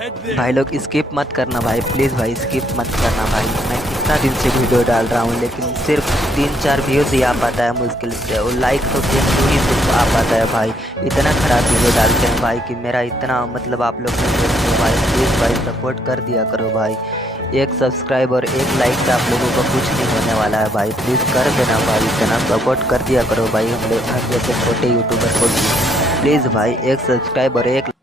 भाई लोग स्किप मत करना भाई, प्लीज़ भाई स्किप मत करना भाई। मैं कितना दिन से वीडियो डाल रहा हूँ लेकिन सिर्फ 3-4 व्यूज़ ही आ पाता है मुश्किल से, और लाइक तो 1-2 ही सिर्फ आ पाता है भाई। इतना ख़राब वीडियो डालते हैं भाई कि मेरा इतना मतलब आप लोग नहीं देखते हो भाई। प्लीज़ भाई सपोर्ट कर दिया करो भाई। एक सब्सक्राइब और एक लाइक से आप लोगों को कुछ नहीं होने वाला है भाई, प्लीज़ कर देना भाई, इतना सपोर्ट कर दिया करो भाई हम जैसे छोटे यूट्यूबर को भी। प्लीज़ भाई एक सब्सक्राइब और एक